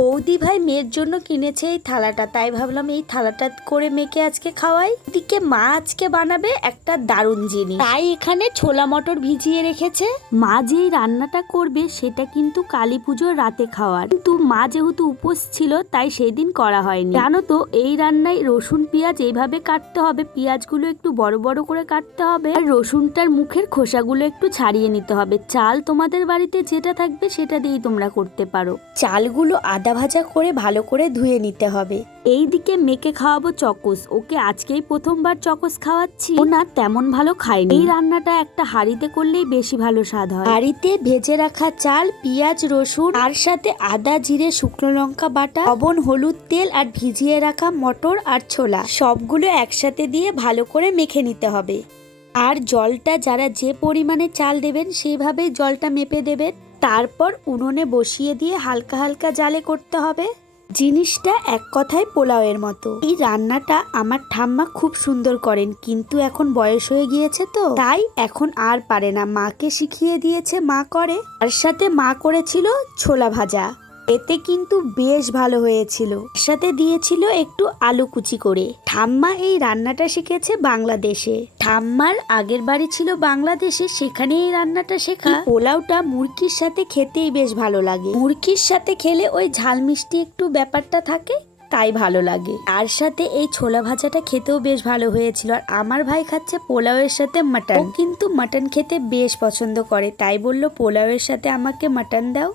বৌদি ভাই মেয়ের জন্য কিনেছে এই থালাটা, তাই ভাবলাম এই থালাটা করে মেয়েকে আজকে খাওয়াই। এদিকে মা আজকে বানাবে একটা দারুণ জিনিস, তাই এখানে ছোলা মটর ভিজিয়ে রেখেছে। মা যেই রান্নাটা করবে সেটা কিন্তু কালী পুজোর রাতে খাওয়ার, কিন্তু মা যেহেতু উপোস ছিল তাই সেই দিন করা হয়নি। জানো তো এই রান্নায় রসুন পেঁয়াজ এইভাবে কাটতে হবে, পেঁয়াজগুলো একটু বড় বড় করে কাটতে হবে আর রসুনটার মুখের খোসাগুলো একটু ছাড়িয়ে নিতে হবে। চাল তোমাদের বাড়িতে যেটা থাকবে সেটা দিয়েই তোমরা করতে পারো। চালগুলো আদা ভাজা করে ভালো করে ধুয়ে নিতে হবে। এইদিকে মেয়েকে খাওয়াবো চকোস, ওকে আজকেই প্রথমবার চকোস খাওয়াচ্ছি, ও না তেমন ভালো খায়নি। এই রান্নাটা একটা হাঁড়িতে করলেই বেশি ভালো স্বাদ হয়। হাঁড়িতে ভেজে রাখা চাল, পেঁয়াজ, রসুন আর সাথে আদা, জিরে, শুকনো লঙ্কা বাটা, লবণ, হলুদ, তেল আর ভিজিয়ে রাখা মটর আর ছোলা সবগুলো একসাথে দিয়ে ভালো করে মেখে নিতে হবে। আর জলটা যারা যে পরিমাণে চাল দেবেন সেইভাবেই জলটা মেপে দেবেন। তারপর উনুনে বসিয়ে দিয়ে হালকা হালকা জালে করতে হবে। জিনিসটা এক কথায় পোলাওয়ের মতো। এই রান্নাটা আমার ঠাম্মা খুব সুন্দর করেন, কিন্তু এখন বয়স হয়ে গিয়েছে তো তাই এখন আর পারে না, মাকে শিখিয়ে দিয়েছে, মা করে। তার সাথে মা করেছিল ছোলা ভাজা, এতে কিন্তু বেশ ভালো হয়েছিল। সাথে দিয়েছিল একটু আলু কুচি করে। ঠাম্মা এই রান্নাটা শিখেছে বাংলাদেশে, ঠাম্মার আগের বাড়ি ছিল বাংলাদেশে, সেখানে এই রান্নাটা শেখা। পোলাওটা মুরগির সাথে খেতেই বেশ ভালো লাগে, মুরগির সাথে খেলে ওই ঝাল মিষ্টি একটু ব্যাপারটা থাকে তাই ভালো লাগে। আর সাথে এই ছোলা ভাজাটা খেতেও বেশ ভালো হয়েছিল। আর আমার ভাই খাচ্ছে পোলাওয়ের সাথে মাটন, ও কিন্তু মাটন খেতে বেশ পছন্দ করে, তাই বললো পোলাওয়ের সাথে আমাকে মাটন দাও।